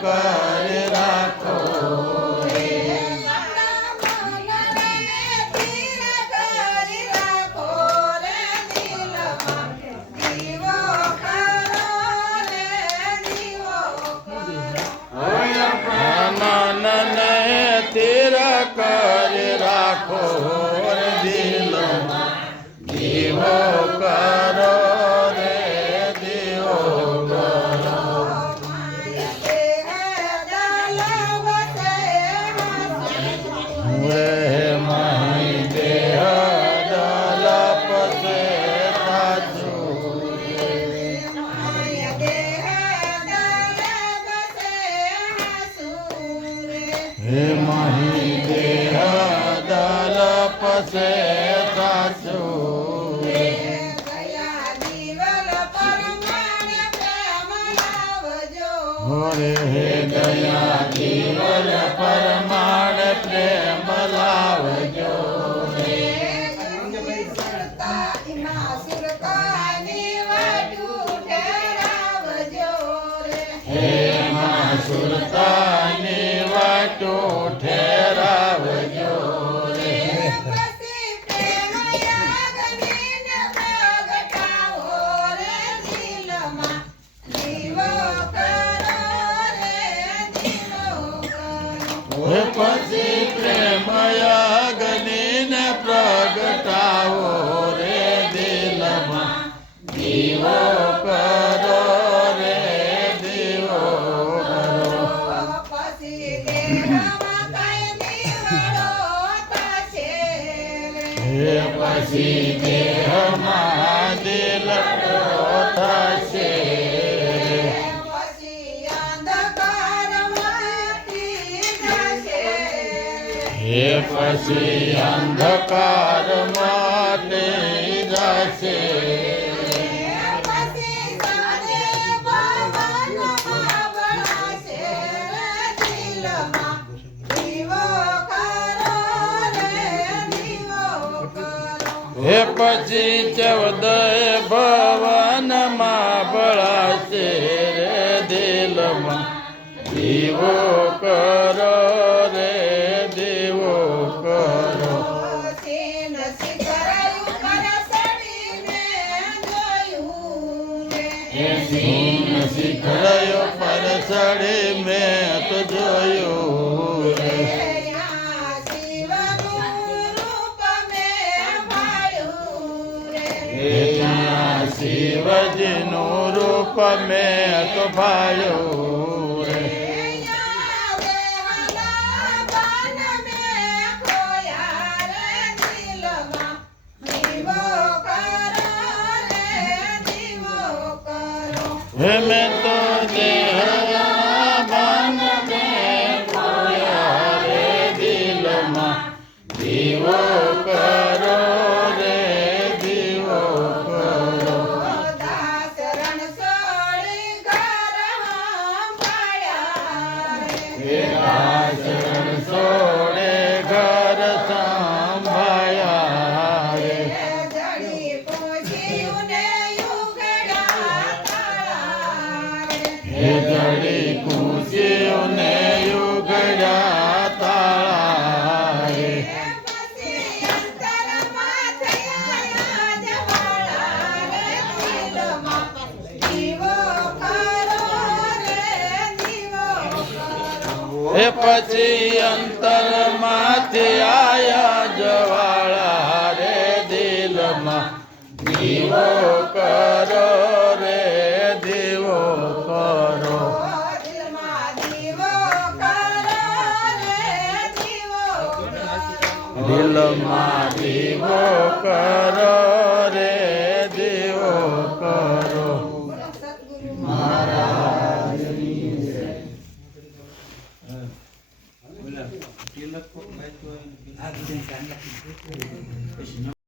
કરી રાખો મનને સ્થિર કરી રાખો રે દિલમાં દીવો કરો રે દીવો કરો રે મહી દેહ દલપ છે સાચું હે મહી દેહ દલપ છે સાચું હોરે હે દયા દીવલ પરમાણ પ્રેમ લાવજો હે માં સુરતાની વાટો ઠેરાવજો રે હે પછી પ્રેમ અગ્નિને પ્રગટાવો રે દિલમાં દીવો કરો રે દીવો કરો હે પછી દેહમાં દિલ થશે હે પછી અંધકાર માટે જશે હે પછી 14 ભવનમાં બળાશે રે દિલમાં દીવો કરો રે દીવો કરો શિખરયો પર ચડી મેં તો જોયું રે શિવજીનું રૂપ મેં તો ભાળ્યું રે હે મેં તો દેહમાં મેં ખોયા રે દિલમાં દીવો કરો રે દીવો કરો હે આચરણ છોડે ઘર સંભાળ્યા રે હે જડી ખુશીઓને યુગડા તાળા રે હે પછી અંતરમાંથી આયા જવાળા રે દિલમાં દીવો કરો રે દીવો કરો દિલમાં દીવો કરો રે દીવો કરો મહારાજની જય